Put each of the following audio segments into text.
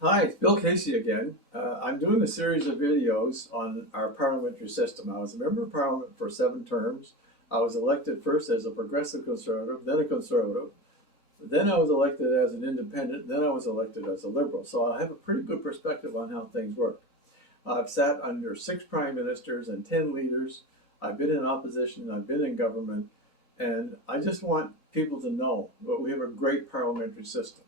Hi, it's Bill Casey again. I'm doing a series of videos on our parliamentary system. I was a member of parliament for 7 terms. I was elected first as a progressive conservative, then a conservative. Then I was elected as an independent, then I was elected as a liberal. So I have a pretty good perspective on how things work. I've sat under 6 prime ministers and 10 leaders. I've been in opposition, I've been in government, and I just want people to know that we have a great parliamentary system.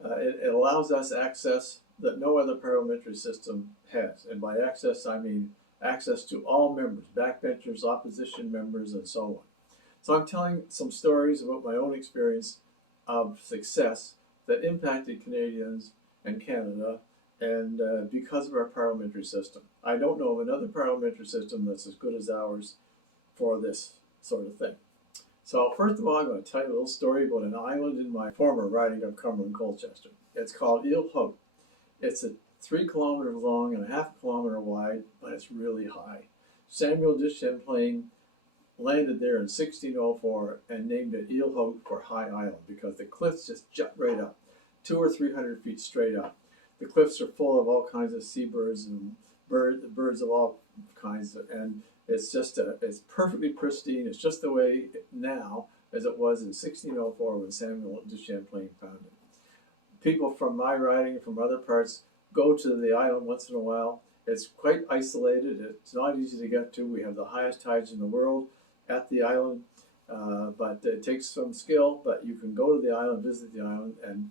It allows us access that no other parliamentary system has. And by access, I mean access to all members, backbenchers, opposition members, and so on. So I'm telling some stories about my own experience of success that impacted Canadians and Canada, and because of our parliamentary system. I don't know of another parliamentary system that's as good as ours for this sort of thing. So first of all, I'm going to tell you a little story about an island in my former riding of Cumberland, Colchester. It's called Isle Haute. It's 3 kilometers long and a half kilometer wide, but it's really high. Samuel de Champlain landed there in 1604 and named it Isle Haute for High Island because the cliffs just jut right up, 200 or 300 feet straight up. The cliffs are full of all kinds of seabirds and birds of all kinds, and it's it's perfectly pristine. It's just the way now as it was in 1604 when Samuel de Champlain found it. People from my riding and from other parts go to the island once in a while. It's quite isolated. It's not easy to get to. We have the highest tides in the world at the island, but it takes some skill. But you can go to the island, visit the island, and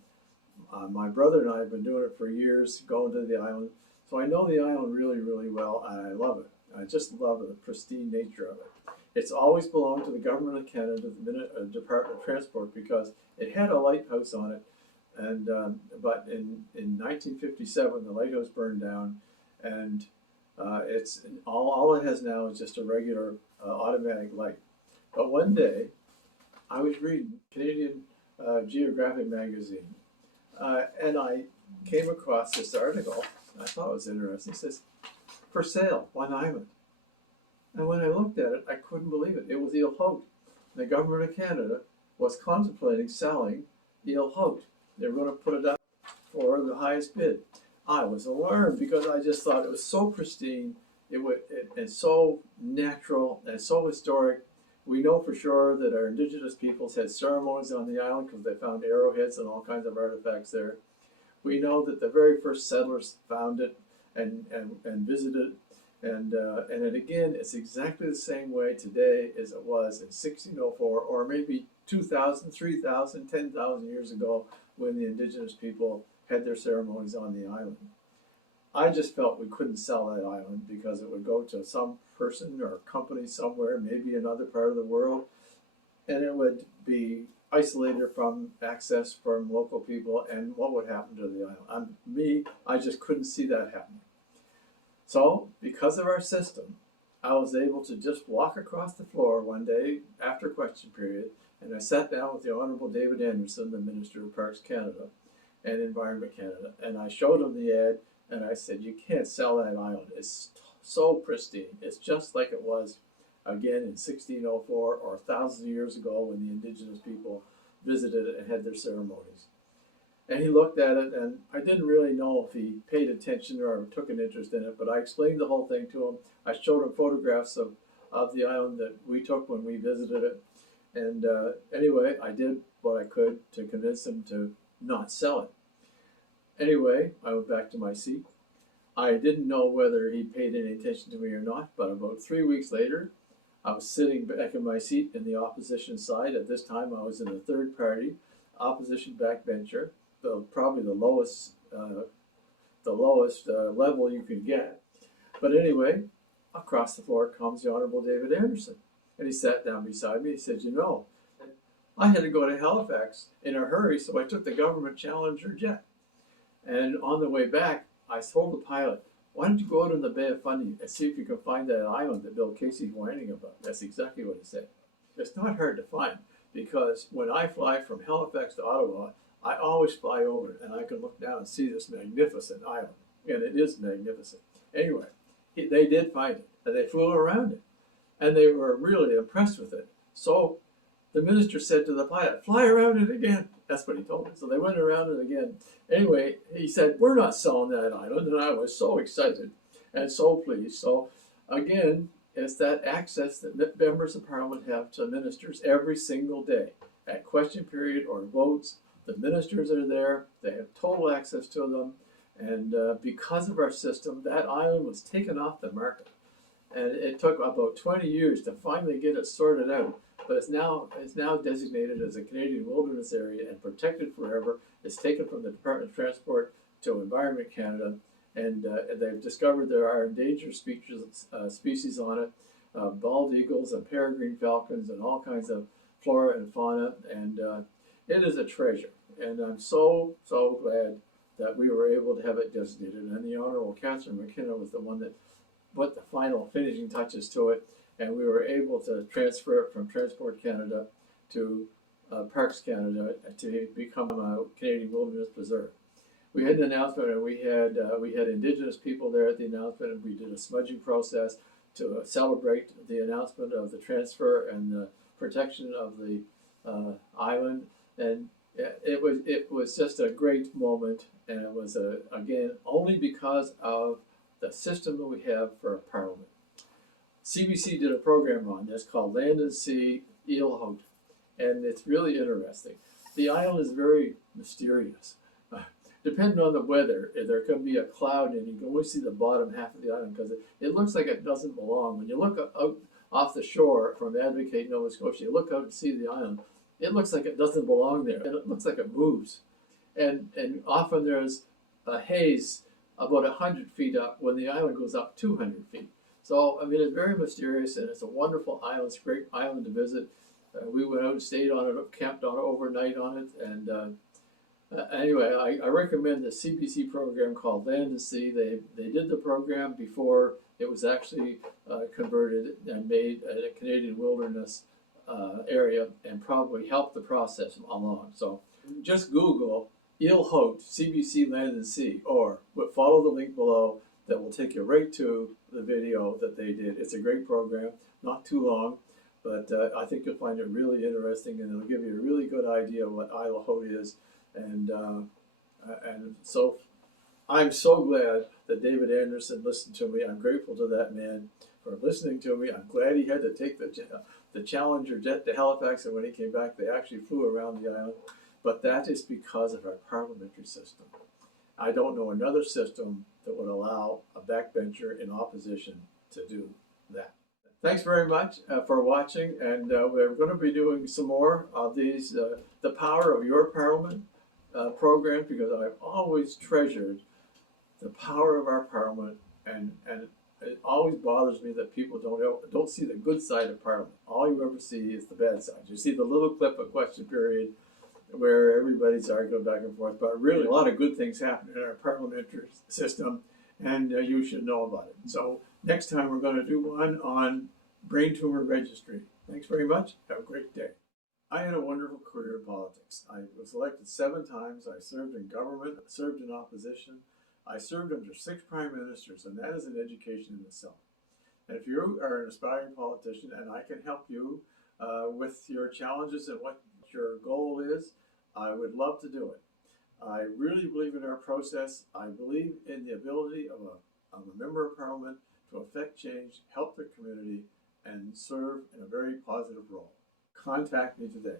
my brother and I have been doing it for years, going to the island. So I know the island really, really well, and I love it. I just love the pristine nature of it. It's always belonged to the Government of Canada, the Department of Transport, because it had a lighthouse on it. And but in 1957, the lighthouse burned down, and it's all it has now is just a regular automatic light. But one day, I was reading Canadian Geographic magazine, and I came across this article. I thought it was interesting. It says, "For sale, one island." And when I looked at it, I couldn't believe it. It was Isle Haute. The Government of Canada was contemplating selling Isle Haute. They were going to put it up for the highest bid. I was alarmed because I just thought it was so pristine, and so natural and so historic. We know for sure that our Indigenous peoples had ceremonies on the island because they found arrowheads and all kinds of artifacts there. We know that the very first settlers found it and visited, and then again, it's exactly the same way today as it was in 1604, or maybe 2,000, 3,000, 10,000 years ago when the Indigenous people had their ceremonies on the island. I just felt we couldn't sell that island because it would go to some person or company somewhere, maybe another part of the world, and it would be isolated from access from local people, and what would happen to the island? I just couldn't see that happening. So, because of our system, I was able to just walk across the floor one day after question period, and I sat down with the Honourable David Anderson, the Minister of Parks Canada and Environment Canada, and I showed him the ad, and I said, "You can't sell that island. It's so pristine. It's just like it was again in 1604 or 1,000 years ago when the Indigenous people visited it and had their ceremonies." And he looked at it, and I didn't really know if he paid attention or took an interest in it, but I explained the whole thing to him. I showed him photographs of the island that we took when we visited it. And anyway, I did what I could to convince him to not sell it. Anyway, I went back to my seat. I didn't know whether he paid any attention to me or not, but about 3 weeks later, I was sitting back in my seat in the opposition side. At this time, I was in the third party, opposition backbencher, probably the lowest level you could get. But anyway, across the floor comes the Honourable David Anderson, and he sat down beside me. He said, "You know, I had to go to Halifax in a hurry, so I took the government Challenger jet. And on the way back, I told the pilot, why don't you go out in the Bay of Fundy and see if you can find that island that Bill Casey's whining about." That's exactly what he said. It's not hard to find, because when I fly from Halifax to Ottawa, I always fly over it, and I can look down and see this magnificent island. And it is magnificent. Anyway, they did find it, and they flew around it. And they were really impressed with it. So the minister said to the pilot, "Fly around it again." That's what he told me. So they went around it again. Anyway, he said, we're not selling that island. And I was so excited and so pleased. So again, it's that access that members of parliament have to ministers every single day. At question period or votes, the ministers are there. They have total access to them. And because of our system, that island was taken off the market. And it took about 20 years to finally get it sorted out. But it's now designated as a Canadian wilderness area and protected forever. It's taken from the Department of Transport to Environment Canada, and they've discovered there are endangered species on it, bald eagles and peregrine falcons and all kinds of flora and fauna, and it is a treasure. And I'm so glad that we were able to have it designated. And the Honourable Catherine McKenna was the one that put the final finishing touches to it, and we were able to transfer it from Transport Canada to Parks Canada to become a Canadian Wilderness Preserve. We had an announcement, and we had Indigenous people there at the announcement, and we did a smudging process to celebrate the announcement of the transfer and the protection of the island. And it was just a great moment, and it was again only because of the system that we have for a parliament. CBC did a program on this called Land and Sea, Isle Haute, and it's really interesting. The island is very mysterious. Depending on the weather, there can be a cloud and you can only see the bottom half of the island because it looks like it doesn't belong. When you look out off the shore from Advocate, Nova Scotia, you look out and see the island, it looks like it doesn't belong there, and it looks like it moves. And often there's a haze about 100 feet up when the island goes up 200 feet. So, I mean, it's very mysterious, and it's a wonderful island. It's a great island to visit. We went out and stayed on it, camped on it overnight on it, and anyway, I recommend the CBC program called Land and Sea. They did the program before it was actually converted and made a Canadian wilderness area, and probably helped the process along. So just Google Isle Haute, CBC Land and Sea, or follow the link below that will take you right to the video that they did. It's a great program, not too long, but I think you'll find it really interesting, and it'll give you a really good idea of what Isle Haute is. And so I'm so glad that David Anderson listened to me. I'm grateful to that man for listening to me. I'm glad he had to take the Challenger jet to Halifax, and when he came back, they actually flew around the island. But that is because of our parliamentary system. I don't know another system that would allow a backbencher in opposition to do that. Thanks very much for watching, and we're going to be doing some more of these, the power of your parliament program, because I've always treasured the power of our parliament, and it always bothers me that people don't see the good side of parliament. All you ever see is the bad side. You see the little clip of question period where everybody's arguing back and forth, but really a lot of good things happen in our parliamentary system, and you should know about it. So next time we're going to do one on brain tumor registry. Thanks very much. Have a great day. I had a wonderful career in politics. I was elected 7 times. I served in government, I served in opposition. I served under 6 prime ministers, and that is an education in itself. And if you are an aspiring politician and I can help you with your challenges and what your goal is, I would love to do it. I really believe in our process. I believe in the ability of a member of parliament to affect change, help the community, and serve in a very positive role. Contact me today.